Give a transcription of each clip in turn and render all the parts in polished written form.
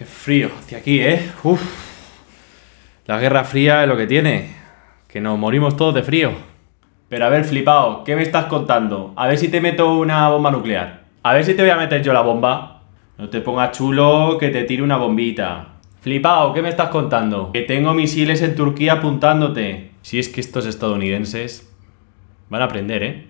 Qué frío hacia aquí, ¿eh? Uf. La Guerra Fría es lo que tiene. Que nos morimos todos de frío. Pero a ver, flipao, ¿qué me estás contando? A ver si te meto una bomba nuclear. A ver si te voy a meter yo la bomba. No te pongas chulo que te tire una bombita. Flipao, ¿qué me estás contando? Que tengo misiles en Turquía apuntándote. Si es que estos estadounidenses van a aprender, ¿eh?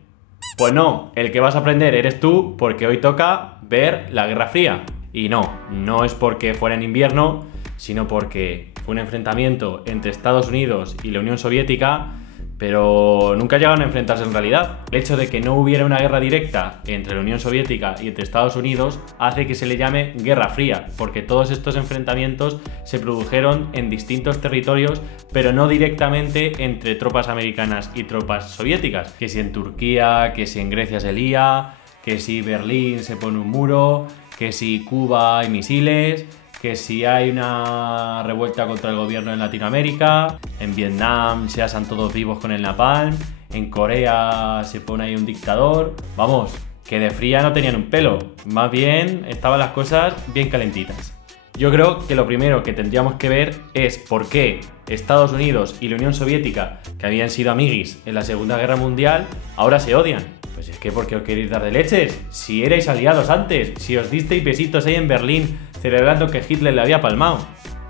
Pues no, el que vas a aprender eres tú, porque hoy toca ver la Guerra Fría. Y no es porque fuera en invierno, sino porque fue un enfrentamiento entre Estados Unidos y la Unión Soviética, pero nunca llegaron a enfrentarse en realidad. El hecho de que no hubiera una guerra directa entre la Unión Soviética y entre Estados Unidos hace que se le llame Guerra Fría, porque todos estos enfrentamientos se produjeron en distintos territorios, pero no directamente entre tropas americanas y tropas soviéticas. Que si en Turquía, que si en Grecia se lía, que si Berlín se pone un muro, que si Cuba hay misiles, que si hay una revuelta contra el gobierno en Latinoamérica, en Vietnam se asan todos vivos con el napalm, en Corea se pone ahí un dictador. Vamos, que de fría no tenían un pelo, más bien estaban las cosas bien calentitas. Yo creo que lo primero que tendríamos que ver es por qué Estados Unidos y la Unión Soviética, que habían sido amiguis en la Segunda Guerra Mundial, ahora se odian. Pues es que ¿por qué os queréis dar de leches? Si erais aliados antes, si os disteis besitos ahí en Berlín celebrando que Hitler le había palmado.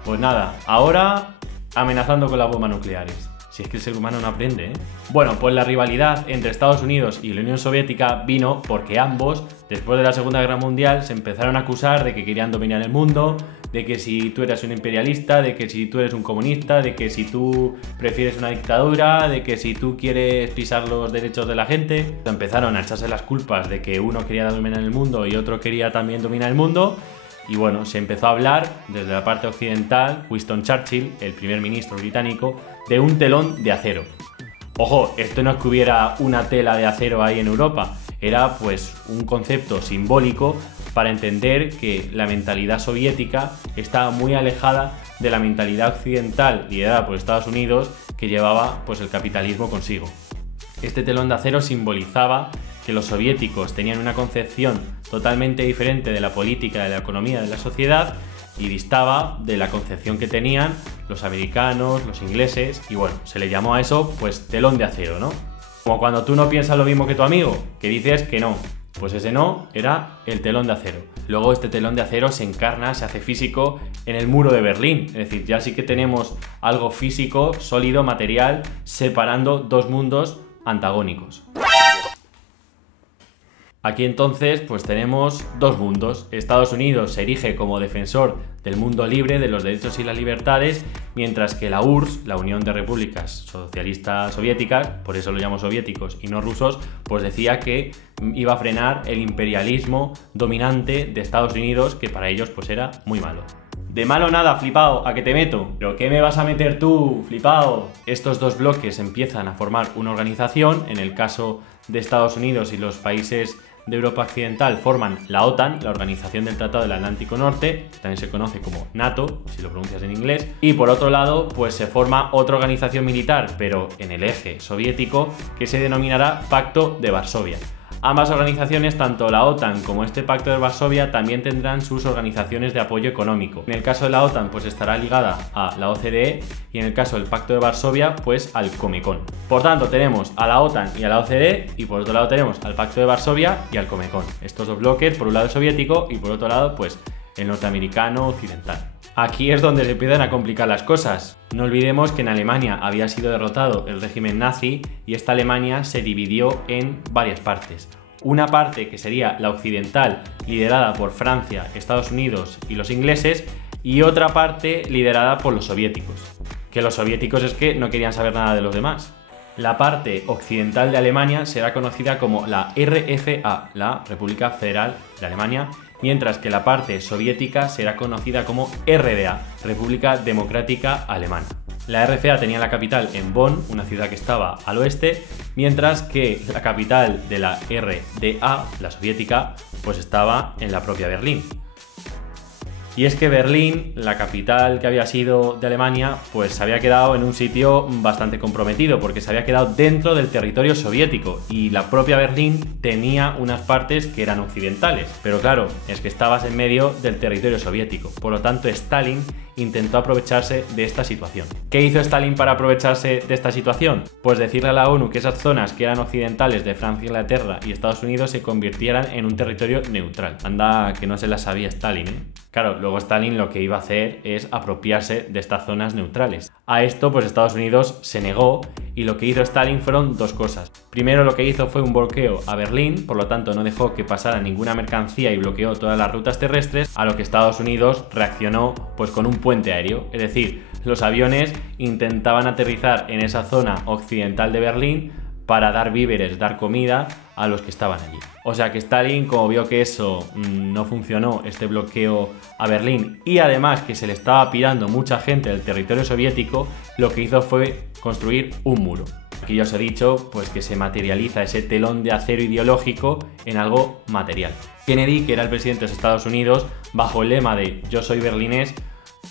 Pues nada, ahora amenazando con las bombas nucleares. Si es que el ser humano no aprende, ¿eh? Bueno, pues la rivalidad entre Estados Unidos y la Unión Soviética vino porque ambos, después de la Segunda Guerra Mundial, se empezaron a acusar de que querían dominar el mundo, de que si tú eres un imperialista, de que si tú eres un comunista, de que si tú prefieres una dictadura, de que si tú quieres pisar los derechos de la gente. Empezaron a echarse las culpas de que uno quería dominar el mundo y otro quería también dominar el mundo. Y bueno, se empezó a hablar desde la parte occidental, Winston Churchill, el primer ministro británico, de un telón de acero. Ojo, esto no es que hubiera una tela de acero ahí en Europa, era pues un concepto simbólico para entender que la mentalidad soviética estaba muy alejada de la mentalidad occidental liderada por Estados Unidos, que llevaba pues el capitalismo consigo. Este telón de acero simbolizaba que los soviéticos tenían una concepción totalmente diferente de la política, de la economía, de la sociedad, y distaba de la concepción que tenían los americanos, los ingleses, y bueno, se le llamó a eso pues telón de acero, ¿no? Como cuando tú no piensas lo mismo que tu amigo, que dices que no, pues ese no era el telón de acero. Luego este telón de acero se encarna, se hace físico en el muro de Berlín, es decir, ya sí que tenemos algo físico, sólido, material, separando dos mundos antagónicos. Aquí entonces pues tenemos dos mundos. Estados Unidos se erige como defensor del mundo libre, de los derechos y las libertades, mientras que la URSS, la Unión de Repúblicas Socialistas Soviéticas, por eso lo llamo soviéticos y no rusos, pues decía que iba a frenar el imperialismo dominante de Estados Unidos, que para ellos pues era muy malo. De malo nada, flipao, ¿a qué te meto? ¿Pero qué me vas a meter tú, flipao? Estos dos bloques empiezan a formar una organización. En el caso de Estados Unidos y los países de Europa Occidental forman la OTAN, la Organización del Tratado del Atlántico Norte, que también se conoce como NATO, si lo pronuncias en inglés. Y por otro lado, pues se forma otra organización militar, pero en el eje soviético, que se denominará Pacto de Varsovia. Ambas organizaciones, tanto la OTAN como este Pacto de Varsovia, también tendrán sus organizaciones de apoyo económico. En el caso de la OTAN, pues estará ligada a la OCDE, y en el caso del Pacto de Varsovia, pues al Comecon. Por tanto, tenemos a la OTAN y a la OCDE, y por otro lado tenemos al Pacto de Varsovia y al Comecon. Estos dos bloques, por un lado el soviético y por otro lado, pues el norteamericano occidental. Aquí es donde se empiezan a complicar las cosas. No olvidemos que en Alemania había sido derrotado el régimen nazi y esta Alemania se dividió en varias partes. Una parte que sería la occidental, liderada por Francia, Estados Unidos y los ingleses, y otra parte liderada por los soviéticos. Que los soviéticos es que no querían saber nada de los demás. La parte occidental de Alemania será conocida como la RFA, la República Federal de Alemania, mientras que la parte soviética será conocida como RDA, República Democrática Alemana. La RFA tenía la capital en Bonn, una ciudad que estaba al oeste, mientras que la capital de la RDA, la soviética, pues estaba en la propia Berlín. Y es que Berlín, la capital que había sido de Alemania, pues se había quedado en un sitio bastante comprometido, porque se había quedado dentro del territorio soviético y la propia Berlín tenía unas partes que eran occidentales. Pero claro, es que estabas en medio del territorio soviético, por lo tanto Stalin intentó aprovecharse de esta situación. ¿Qué hizo Stalin para aprovecharse de esta situación? Pues decirle a la ONU que esas zonas que eran occidentales de Francia, Inglaterra y Estados Unidos se convirtieran en un territorio neutral. Anda, que no se la sabía Stalin, ¿eh? Claro, luego Stalin lo que iba a hacer es apropiarse de estas zonas neutrales. A esto, pues Estados Unidos se negó y lo que hizo Stalin fueron dos cosas. Primero, lo que hizo fue un bloqueo a Berlín, por lo tanto no dejó que pasara ninguna mercancía y bloqueó todas las rutas terrestres, a lo que Estados Unidos reaccionó pues con un puente aéreo. Es decir, los aviones intentaban aterrizar en esa zona occidental de Berlín para dar víveres, dar comida a los que estaban allí. O sea que Stalin, como vio que eso no funcionó, este bloqueo a Berlín, y además que se le estaba pirando mucha gente del territorio soviético, lo que hizo fue construir un muro. Aquí ya os he dicho pues que se materializa ese telón de acero ideológico en algo material. Kennedy, que era el presidente de los Estados Unidos, bajo el lema de "yo soy berlinés",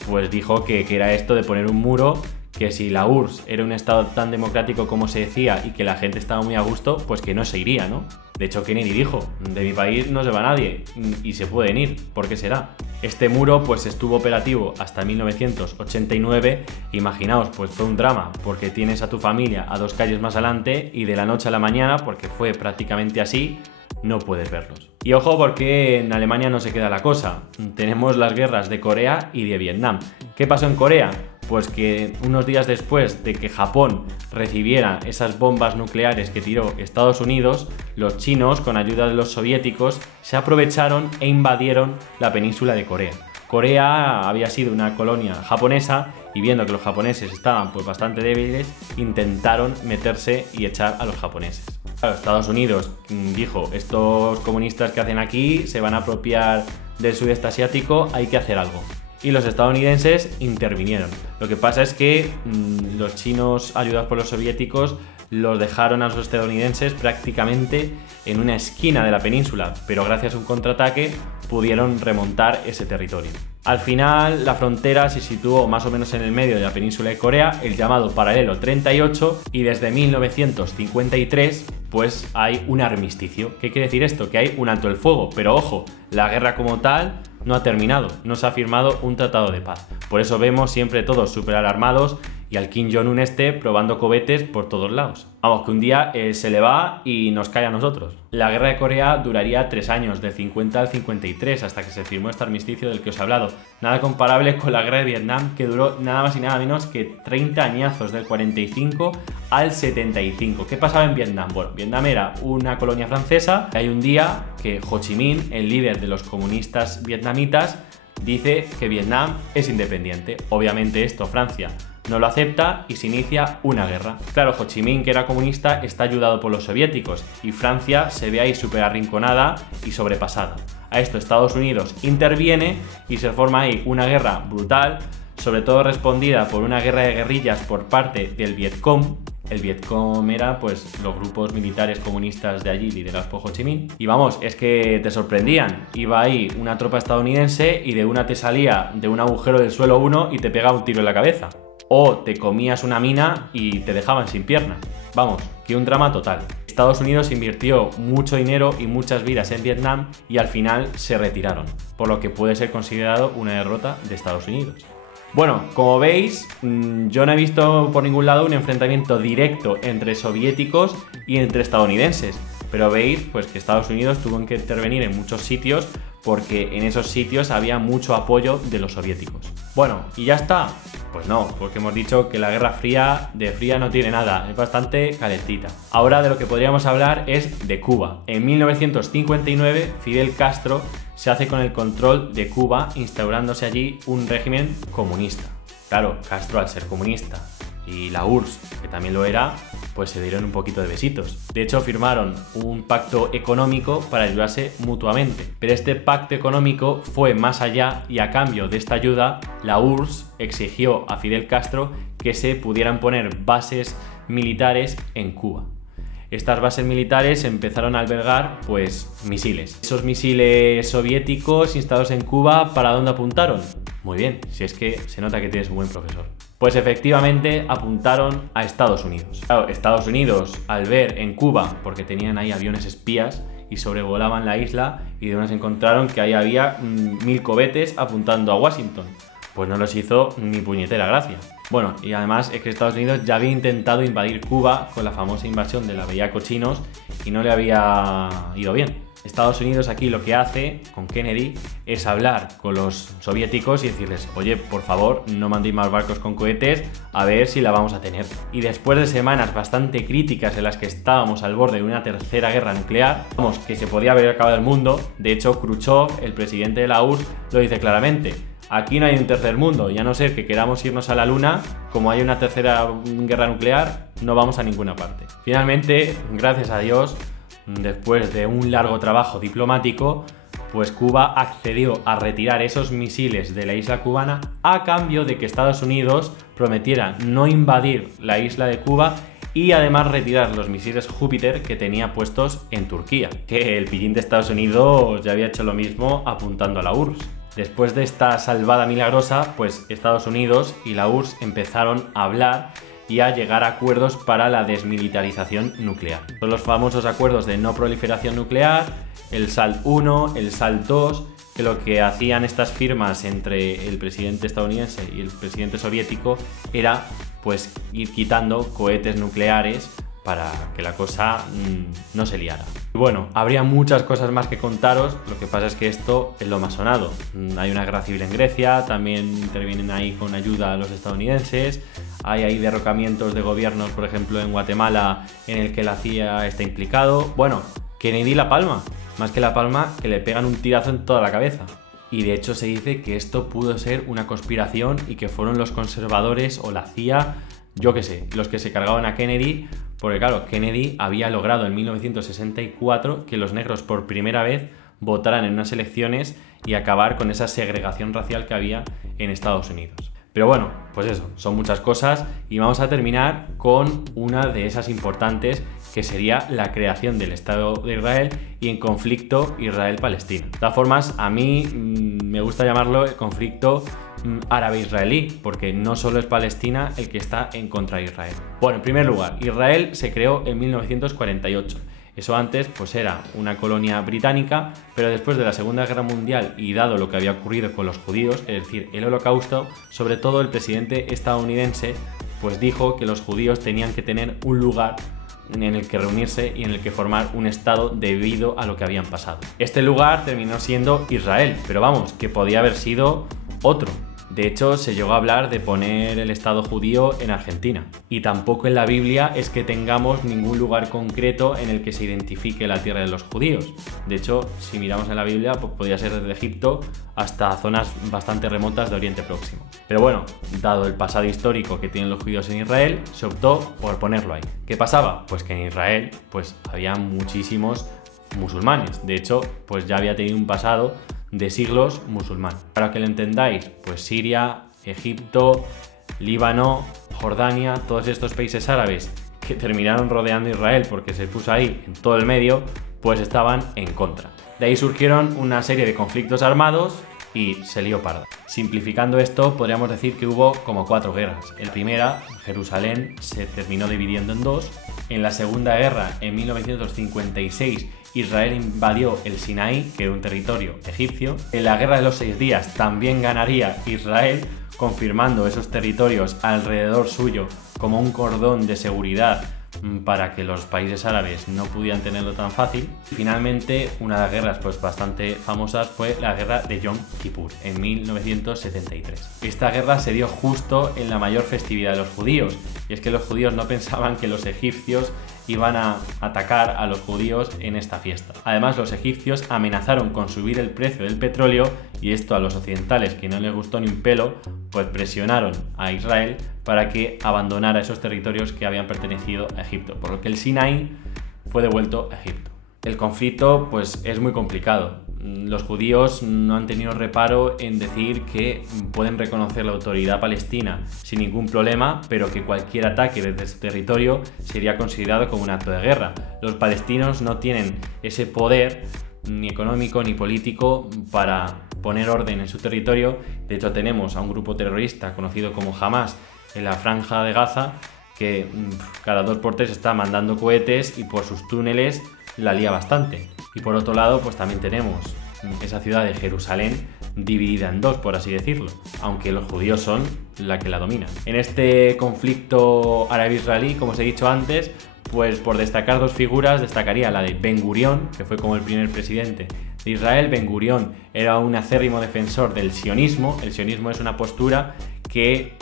pues dijo que era esto de poner un muro, que si la URSS era un estado tan democrático como se decía y que la gente estaba muy a gusto, pues que no se iría, ¿no? De hecho, Kennedy dijo: de mi país no se va nadie y se pueden ir, ¿por qué será? Este muro pues estuvo operativo hasta 1989, imaginaos, pues fue un drama, porque tienes a tu familia a 2 calles más adelante y de la noche a la mañana, porque fue prácticamente así, no puedes verlos. Y ojo, porque en Alemania no se queda la cosa, tenemos las guerras de Corea y de Vietnam. ¿Qué pasó en Corea? Pues que unos días después de que Japón recibiera esas bombas nucleares que tiró Estados Unidos, los chinos, con ayuda de los soviéticos, se aprovecharon e invadieron la península de Corea. Corea había sido una colonia japonesa y viendo que los japoneses estaban pues bastante débiles, intentaron meterse y echar a los japoneses. Claro, Estados Unidos dijo: estos comunistas que hacen aquí se van a apropiar del sudeste asiático, hay que hacer algo. Y los estadounidenses intervinieron. Lo que pasa es que los chinos, ayudados por los soviéticos, los dejaron a los estadounidenses prácticamente en una esquina de la península, pero gracias a un contraataque pudieron remontar ese territorio. Al final, la frontera se situó más o menos en el medio de la península de Corea, el llamado Paralelo 38, y desde 1953 pues hay un armisticio. ¿Qué quiere decir esto? Que hay un alto el fuego, pero ojo, la guerra como tal no ha terminado, no se ha firmado un tratado de paz. Por eso vemos siempre todos súper alarmados y al Kim Jong-un probando cohetes por todos lados. Vamos, que un día se le va y nos cae a nosotros. La guerra de Corea duraría 3 años, del 50 al 53, hasta que se firmó este armisticio del que os he hablado. Nada comparable con la guerra de Vietnam, que duró nada más y nada menos que 30 añazos, del 45 al 75. ¿Qué pasaba en Vietnam? Bueno, Vietnam era una colonia francesa. Hay un día que Ho Chi Minh, el líder de los comunistas vietnamitas, dice que Vietnam es independiente. Obviamente esto Francia no lo acepta y se inicia una guerra. Claro, Ho Chi Minh, que era comunista, está ayudado por los soviéticos y Francia se ve ahí súper arrinconada y sobrepasada. A esto Estados Unidos interviene y se forma ahí una guerra brutal, sobre todo respondida por una guerra de guerrillas por parte del Vietcong. El Vietcong era pues los grupos militares comunistas de allí liderados por Ho Chi Minh. Y vamos, es que te sorprendían. Iba ahí una tropa estadounidense y de una te salía de un agujero del suelo uno y te pegaba un tiro en la cabeza. O te comías una mina y te dejaban sin pierna. Vamos, que un drama total. Estados Unidos invirtió mucho dinero y muchas vidas en Vietnam y al final se retiraron, por lo que puede ser considerado una derrota de Estados Unidos. Bueno, como veis, yo no he visto por ningún lado un enfrentamiento directo entre soviéticos y entre estadounidenses, pero veis pues que Estados Unidos tuvo que intervenir en muchos sitios porque en esos sitios había mucho apoyo de los soviéticos. Bueno, ¿y ya está? Pues no, porque hemos dicho que la Guerra Fría de fría no tiene nada, es bastante calentita. Ahora de lo que podríamos hablar es de Cuba. En 1959, Fidel Castro se hace con el control de Cuba, instaurándose allí un régimen comunista. Claro, Castro, al ser comunista, y la URSS, que también lo era, pues se dieron un poquito de besitos. De hecho, firmaron un pacto económico para ayudarse mutuamente. Pero este pacto económico fue más allá y a cambio de esta ayuda, la URSS exigió a Fidel Castro que se pudieran poner bases militares en Cuba. estas bases militares empezaron a albergar pues misiles. Esos misiles soviéticos instalados en Cuba, ¿para dónde apuntaron? Muy bien, si es que se nota que tienes un buen profesor. Pues efectivamente apuntaron a Estados Unidos. Claro, Estados Unidos, al ver en Cuba, porque tenían ahí aviones espías y sobrevolaban la isla, y de unas encontraron que ahí había 1000 cohetes apuntando a Washington. Pues no les hizo ni puñetera gracia. Bueno, y además es que Estados Unidos ya había intentado invadir Cuba con la famosa invasión de la bellacochinos y no le había ido bien. Estados Unidos aquí lo que hace con Kennedy es hablar con los soviéticos y decirles: oye, por favor, no mandéis más barcos con cohetes, a ver si la vamos a tener. Y después de semanas bastante críticas en las que estábamos al borde de una tercera guerra nuclear, vamos, que se podía haber acabado el mundo. De hecho, Khrushchev, el presidente de la URSS, lo dice claramente: aquí no hay un tercer mundo, y a no ser que queramos irnos a la luna, como hay una tercera guerra nuclear, no vamos a ninguna parte. Finalmente, gracias a Dios, después de un largo trabajo diplomático, pues Cuba accedió a retirar esos misiles de la isla cubana a cambio de que Estados Unidos prometiera no invadir la isla de Cuba y además retirar los misiles Júpiter que tenía puestos en Turquía, que el pillín de Estados Unidos ya había hecho lo mismo apuntando a la URSS. Después de esta salvada milagrosa, pues Estados Unidos y la URSS empezaron a hablar y a llegar a acuerdos para la desmilitarización nuclear. Son los famosos acuerdos de no proliferación nuclear, el SALT I, el SALT II, que lo que hacían estas firmas entre el presidente estadounidense y el presidente soviético era pues ir quitando cohetes nucleares para que la cosa no se liara. Y bueno, habría muchas cosas más que contaros, lo que pasa es que esto es lo más sonado. Hay una guerra civil en Grecia, también intervienen ahí con ayuda a los estadounidenses, hay ahí derrocamientos de gobiernos, por ejemplo en Guatemala, en el que la CIA está implicado. Bueno, Kennedy la palma, más que la palma, que le pegan un tirazo en toda la cabeza. Y de hecho se dice que esto pudo ser una conspiración y que fueron los conservadores o la CIA, yo qué sé, los que se cargaban a Kennedy, porque claro, Kennedy había logrado en 1964 que los negros por primera vez votaran en unas elecciones y acabar con esa segregación racial que había en Estados Unidos. Pero bueno, pues eso, son muchas cosas y vamos a terminar con una de esas importantes, que sería la creación del Estado de Israel y en conflicto Israel-Palestina. De todas formas, a mí me gusta llamarlo el conflicto árabe-israelí, porque no solo es Palestina el que está en contra de Israel. Bueno, en primer lugar, Israel se creó en 1948. Eso antes pues era una colonia británica, pero después de la Segunda Guerra Mundial y dado lo que había ocurrido con los judíos, es decir, el Holocausto, sobre todo el presidente estadounidense pues dijo que los judíos tenían que tener un lugar en el que reunirse y en el que formar un estado debido a lo que habían pasado. Este lugar terminó siendo Israel, pero vamos, que podía haber sido otro. De hecho, se llegó a hablar de poner el Estado judío en Argentina. Y tampoco en la Biblia es que tengamos ningún lugar concreto en el que se identifique la tierra de los judíos. De hecho, si miramos en la Biblia, pues podría ser desde Egipto hasta zonas bastante remotas de Oriente Próximo. Pero bueno, dado el pasado histórico que tienen los judíos en Israel, se optó por ponerlo ahí. ¿Qué pasaba? Pues que en Israel pues había muchísimos musulmanes. De hecho, pues ya había tenido un pasado de siglos musulmán. Para que lo entendáis, pues Siria, Egipto, Líbano, Jordania, todos estos países árabes que terminaron rodeando Israel porque se puso ahí en todo el medio, pues estaban en contra. De ahí surgieron una serie de conflictos armados y se lió parda. Simplificando esto, podríamos decir que hubo como 4 guerras. En primera, Jerusalén se terminó dividiendo en 2. En la Segunda Guerra, en 1956, Israel invadió el Sinaí, que era un territorio egipcio. En la Guerra de los 6 días también ganaría Israel, confirmando esos territorios alrededor suyo como un cordón de seguridad para que los países árabes no pudieran tenerlo tan fácil. Finalmente, una de las guerras pues bastante famosas fue la guerra de Yom Kippur en 1973. Esta guerra se dio justo en la mayor festividad de los judíos, y es que los judíos no pensaban que los egipcios iban a atacar a los judíos en esta fiesta. Además, los egipcios amenazaron con subir el precio del petróleo y esto a los occidentales, que no les gustó ni un pelo, pues presionaron a Israel para que abandonara esos territorios que habían pertenecido a Egipto, por lo que el Sinaí fue devuelto a Egipto. El conflicto pues es muy complicado. los judíos no han tenido reparo en decir que pueden reconocer la autoridad palestina sin ningún problema, pero que cualquier ataque desde su territorio sería considerado como un acto de guerra. Los palestinos no tienen ese poder ni económico ni político para poner orden en su territorio. De hecho, tenemos a un grupo terrorista conocido como Hamas en la franja de Gaza que cada 2x3 está mandando cohetes y por sus túneles la lía bastante. Y por otro lado, pues también tenemos esa ciudad de Jerusalén dividida en dos, por así decirlo, aunque los judíos son la que la dominan. En este conflicto árabe-israelí, como os he dicho antes, pues por destacar dos figuras, destacaría la de Ben Gurión, que fue como el primer presidente de Israel. Ben Gurión era un acérrimo defensor del sionismo. El sionismo es una postura que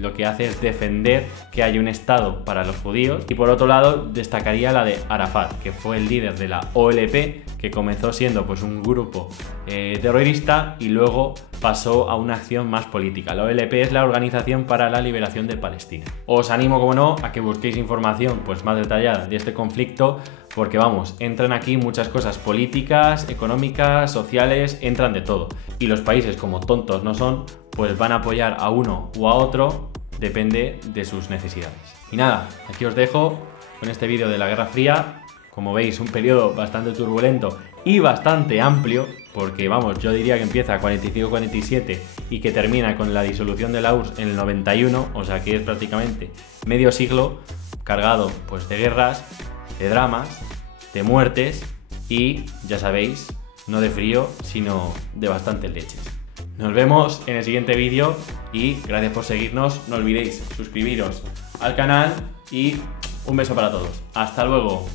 lo que hace es defender que haya un Estado para los judíos. Y por otro lado destacaría la de Arafat, que fue el líder de la OLP, que comenzó siendo pues un grupo terrorista y luego pasó a una acción más política. La OLP es la Organización para la Liberación de Palestina. Os animo, como no, a que busquéis información pues más detallada de este conflicto, porque vamos, entran aquí muchas cosas políticas, económicas, sociales, entran de todo. Y los países, como tontos no son, pues van a apoyar a uno u a otro, depende de sus necesidades. Y nada, aquí os dejo con este vídeo de la Guerra Fría. Como veis, un periodo bastante turbulento y bastante amplio, porque vamos, yo diría que empieza 45-47 y que termina con la disolución de la URSS en el 91, o sea que es prácticamente medio siglo cargado pues de guerras, de dramas, de muertes y, ya sabéis, no de frío, sino de bastantes leches. Nos vemos en el siguiente vídeo y gracias por seguirnos. No olvidéis suscribiros al canal y un beso para todos. ¡Hasta luego!